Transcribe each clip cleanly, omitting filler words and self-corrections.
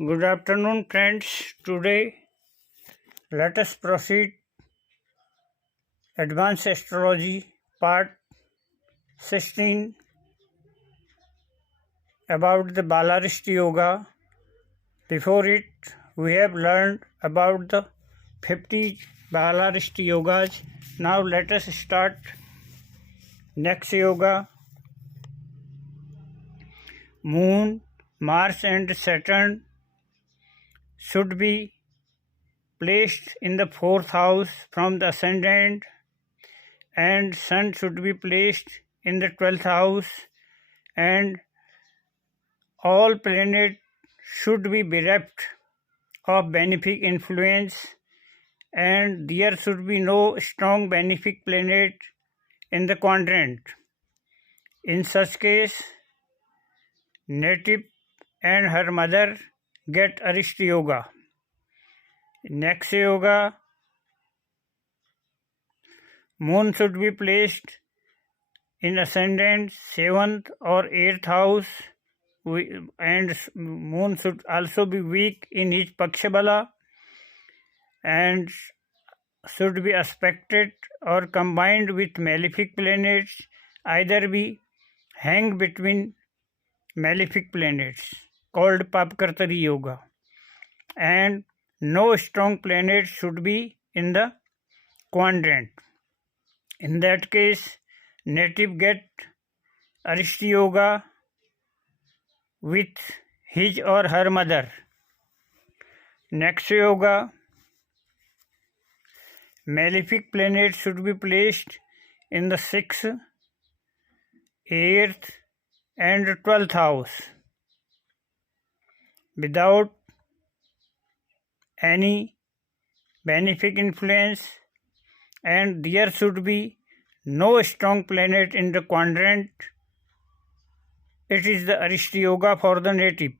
Good afternoon, friends. Today, let us proceed Advanced Astrology Part 16 about the Balarist Yoga. Before it, we have learned about the 50 Balarist Yogas. Now let us start next yoga. Moon, Mars and Saturn should be placed in the 4th house from the ascendant, and Sun should be placed in the 12th house, and all planets should be bereft of benefic influence, and there should be no strong benefic planet in the quadrant. In such case, native and her mother get Arist Yoga. Next yoga, Moon should be placed in ascendant 7th or 8th house, and Moon should also be weak in his Pakshabala and should be aspected or combined with malefic planets, either be hang between malefic planets, called Papkartari Yoga, and no strong planet should be in the quadrant. In that case, native get Arist Yoga with his or her mother. Next yoga, malefic planet should be placed in the 6th, 8th and 12th house without any benefic influence, and there should be no strong planet in the quadrant. It is the Arist Yoga for the native.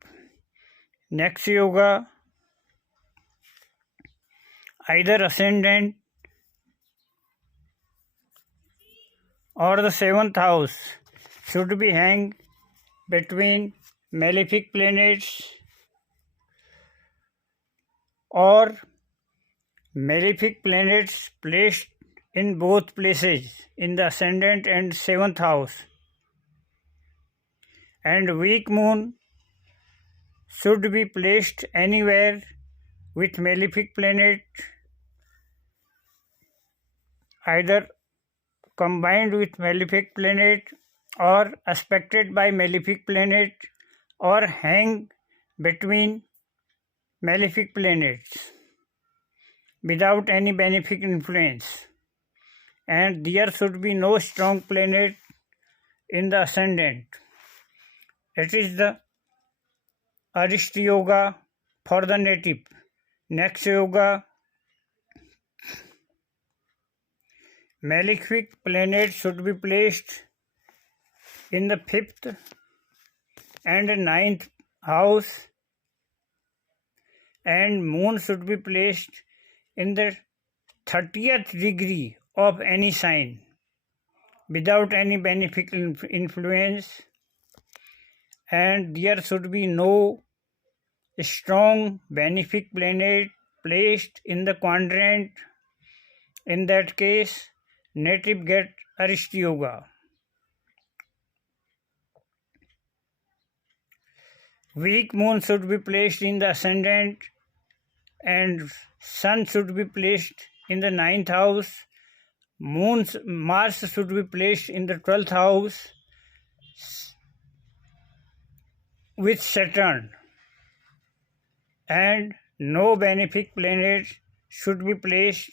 Next yoga, either ascendant or the 7th house should be hang between malefic planets or malefic planets placed in both places, in the ascendant and 7th house. And weak moon should be placed anywhere with malefic planet, either combined with malefic planet or aspected by malefic planet or hang between malefic planets without any benefic influence, and there should be no strong planet in the ascendant. It is the Arist Yoga for the native. Next yoga, malefic planet should be placed in the 5th and 9th house, and moon should be placed in the 30th degree of any sign without any benefic influence, and there should be no strong benefic planet placed in the quadrant. In that case, native get Arist Yoga. Weak moon should be placed in the ascendant, and sun should be placed in the 9th house. Mars should be placed in the 12th house with Saturn, and no benefic planet should be placed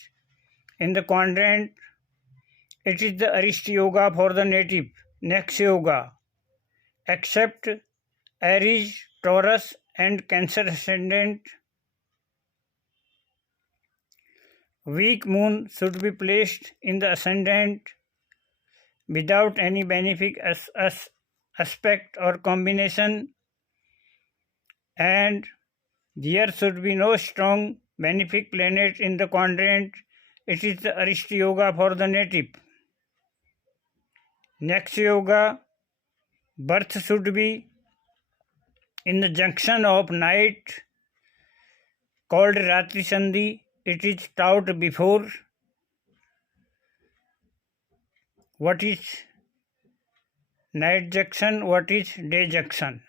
in the quadrant. It is the Arist Yoga for the native. Next yoga, except Aries, Taurus and Cancer ascendant, weak moon should be placed in the ascendant without any benefic aspect or combination, and there should be no strong benefic planet in the quadrant. It is the Arist Yoga for the native. Next yoga, birth should be in the junction of night called Ratri Sandhi. It is taught before what is night junction, what is day junction.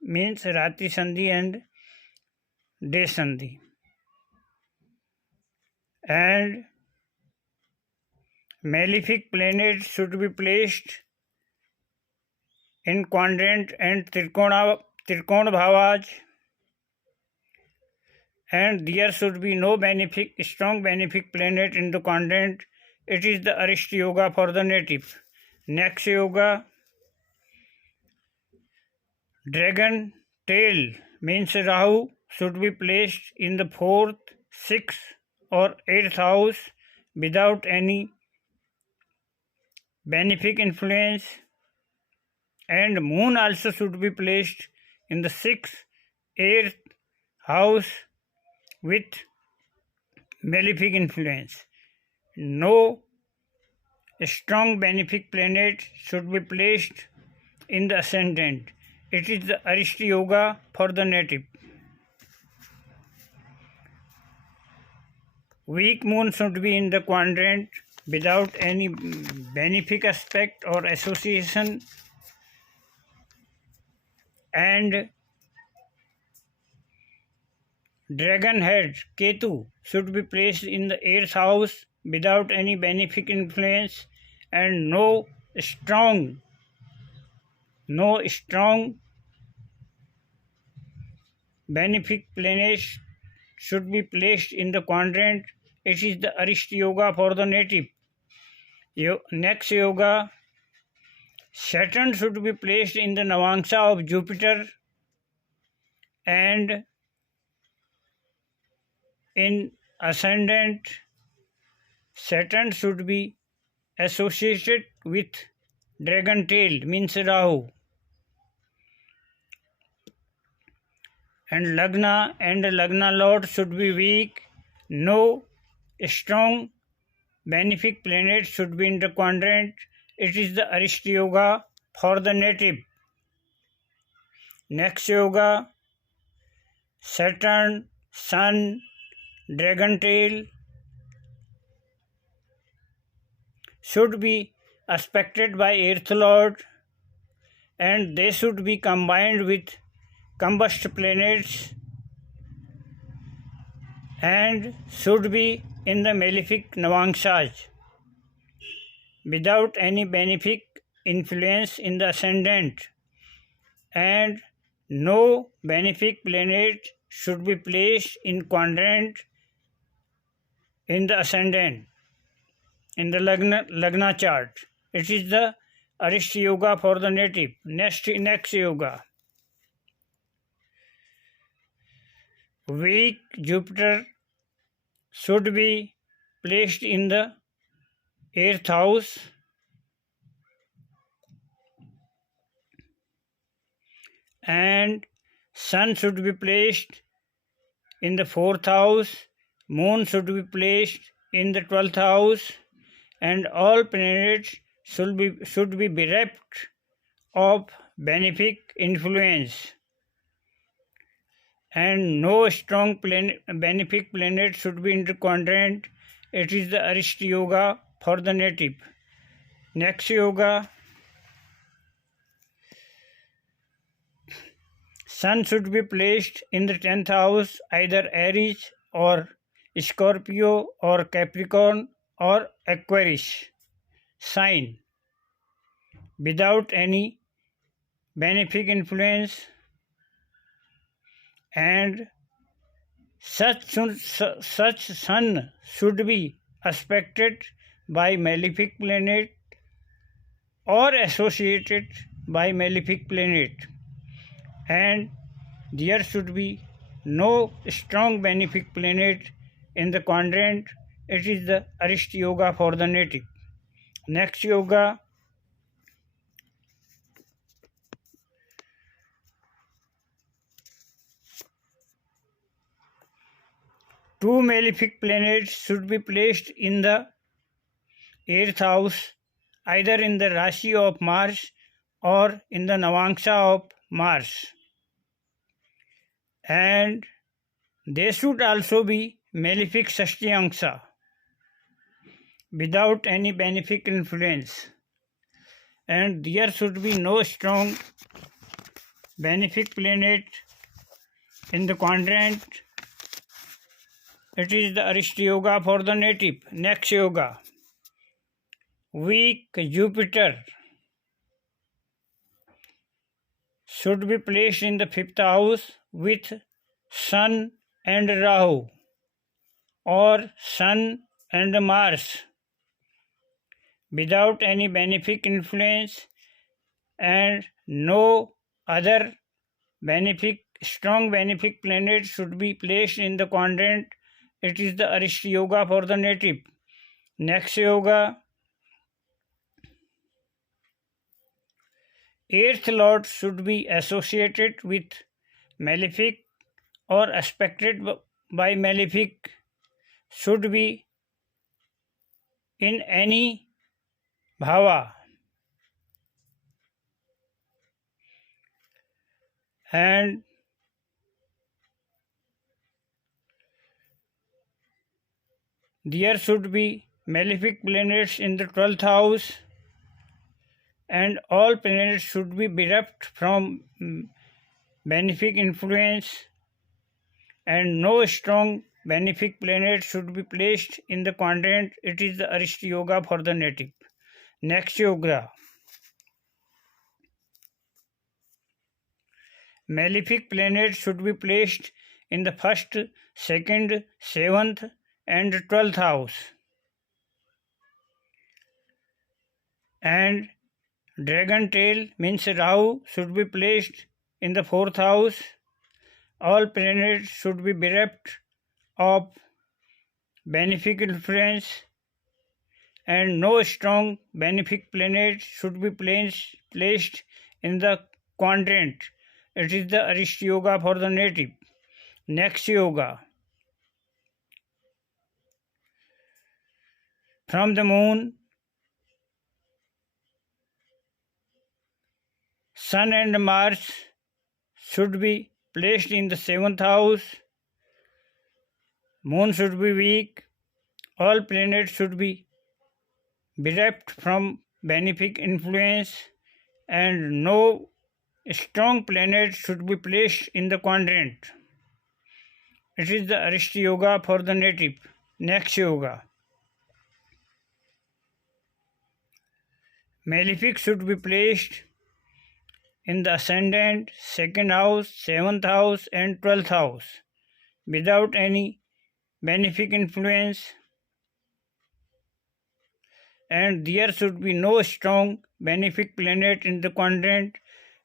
Means Ratri Sandhi and day Sandhi. And malefic planets should be placed in quadrant and Trikona bhavas, and there should be no strong benefic planet in the quadrant. It is the Arishta Yoga for the native. Next yoga, dragon tail means Rahu should be placed in the 4th, 6th or 8th house without any benefic influence, and moon also should be placed in the 6th, 8th house with malefic influence. No strong benefic planet should be placed in the ascendant. It is the Arishta Yoga for the native. Weak moon should be in the quadrant without any benefic aspect or association, and dragon head Ketu should be placed in the 8th house without any benefic influence, and no strong benefic planets should be placed in the quadrant. It is the Arishta Yoga for the native. Next yoga, Saturn should be placed in the Navangsha of Jupiter, and in ascendant, Saturn should be associated with dragon tail, means Rahu. And Lagna Lord should be weak. No strong benefic planet should be in the quadrant. It is the Arishta Yoga for the native. Next yoga, Saturn, Sun, dragon tail should be aspected by 8th Lord, and they should be combined with combust planets and should be in the malefic Navangshas without any benefic influence in the ascendant, and no benefic planet should be placed in quadrant in the ascendant in the Lagna chart. It is the Arishta Yoga for the native. Next yoga, weak Jupiter should be placed in the 8th house, and Sun should be placed in the 4th house, Moon should be placed in the 12th house, and all planets should be bereft of benefic influence, and no strong benefic planet should be in the quadrant. It is the Arishta Yoga for the native. Next yoga, Sun should be placed in the 10th house, either Aries or Scorpio or Capricorn or Aquarius sign without any benefic influence, and such sun should be aspected by malefic planet or associated by malefic planet, and there should be no strong benefic planet in the quadrant. It is the Arishta Yoga for the native. Next yoga, two malefic planets should be placed in the 8th house, either in the Rashi of Mars or in the Navangsha of Mars, and They should also be malefic Shashtiangsa without any benefic influence, and there should be no strong benefic planet in the quadrant. It is the Arishta Yoga for the native. Next yoga, weak Jupiter should be placed in the 5th house with Sun and Rahu, or Sun and Mars, without any benefic influence, and no other strong benefic planet should be placed in the quadrant. It is the Arishta Yoga for the native. Next yoga, 8th lord should be associated with malefic or aspected by malefic, should be in any bhava, and there should be malefic planets in the 12th house, and all planets should be bereft from benefic influence, and no strong benefic planet should be placed in the quadrant. It is the Arishta Yoga for the native. Next yoga, malefic planets should be placed in the 1st, 2nd, 7th and 12th house, and dragon tail means Rahu should be placed in the 4th house. All planets should be bereft of benefic influence, and no strong benefic planet should be placed in the quadrant. It is the Arishta Yoga for the native. Next yoga, from the moon, Sun and Mars should be placed in the 7th house. Moon should be weak. All planets should be bereft from benefic influence, and no strong planet should be placed in the quadrant. It is the Arishta Yoga for the native. Next yoga, malefic should be placed in the ascendant, 2nd house, 7th house and 12th house without any benefic influence, and there should be no strong benefic planet in the quadrant.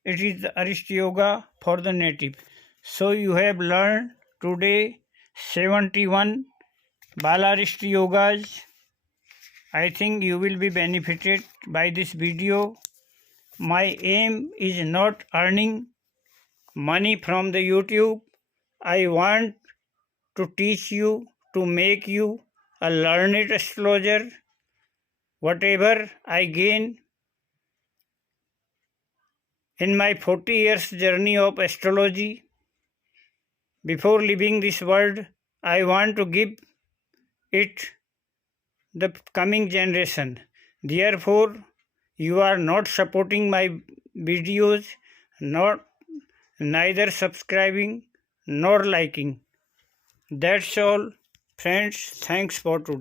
It is the Arishta Yoga for the native. So you have learned today 71 Balarist yogas. I think you will be benefited by this video. My aim is not earning money from the YouTube. I want to teach you, to make you a learned astrologer. Whatever I gain in my 40 years journey of astrology, before leaving this world, I want to give it the coming generation. Therefore, you are not supporting my videos, neither subscribing nor liking. That's all, friends. Thanks for today.